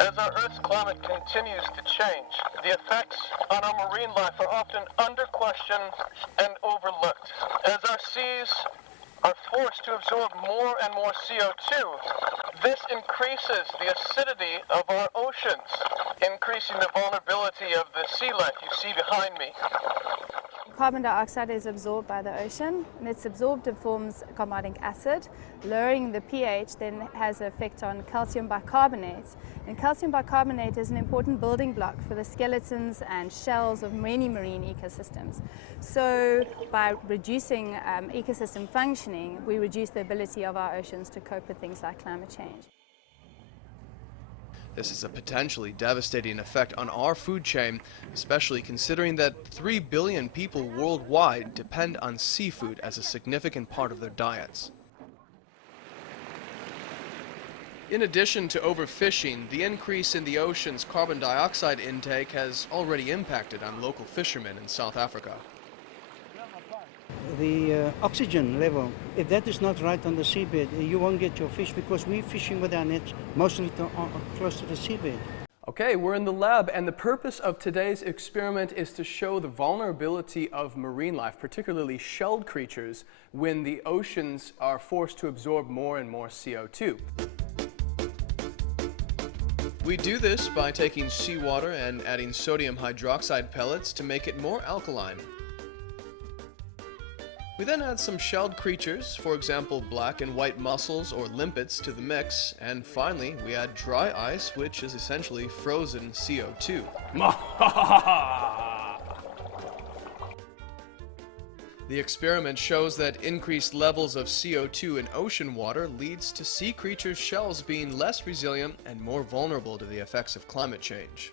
As our Earth's climate continues to change, the effects on our marine life are often under question and overlooked. As our seas are forced to absorb more and more CO2, this increases the acidity of our oceans, increasing the vulnerability of the sea life you see behind me. Carbon dioxide is absorbed by the ocean, and it's absorbed and forms carbonic acid. Lowering the pH then has an effect on calcium bicarbonate. And calcium bicarbonate is an important building block for the skeletons and shells of many marine ecosystems. So by reducing ecosystem functioning, we reduce the ability of our oceans to cope with things like climate change. This is a potentially devastating effect on our food chain, especially considering that 3 billion people worldwide depend on seafood as a significant part of their diets. In addition to overfishing, the increase in the ocean's carbon dioxide intake has already impacted on local fishermen in South Africa. The oxygen level, if that is not right on the seabed, you won't get your fish, because we're fishing with our nets mostly close to the seabed. Okay, we're in the lab, and the purpose of today's experiment is to show the vulnerability of marine life, particularly shelled creatures, when the oceans are forced to absorb more and more CO2. We do this by taking seawater and adding sodium hydroxide pellets to make it more alkaline. We then add some shelled creatures, for example black and white mussels or limpets, to the mix, and finally we add dry ice, which is essentially frozen CO2. The experiment shows that increased levels of CO2 in ocean water leads to sea creatures' shells being less resilient and more vulnerable to the effects of climate change.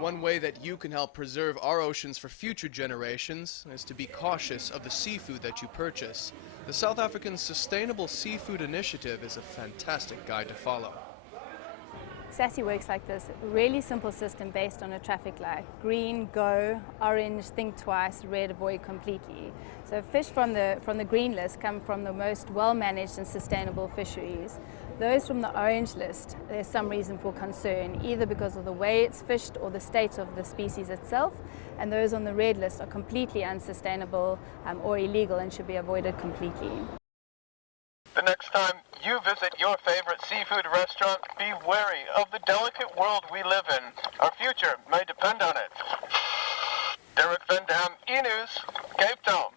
One way that you can help preserve our oceans for future generations is to be cautious of the seafood that you purchase. The South African Sustainable Seafood Initiative is a fantastic guide to follow. SASSI works like this, a really simple system based on a traffic light. Green, go; orange, think twice; red, avoid completely. So fish from the green list come from the most well-managed and sustainable fisheries. Those from the orange list, there's some reason for concern, either because of the way it's fished or the state of the species itself, and those on the red list are completely unsustainable or illegal and should be avoided completely. The next time you visit your favorite seafood restaurant, be wary of the delicate world we live in. Our future may depend on it. Derek Van Dam, E! News, Cape Town.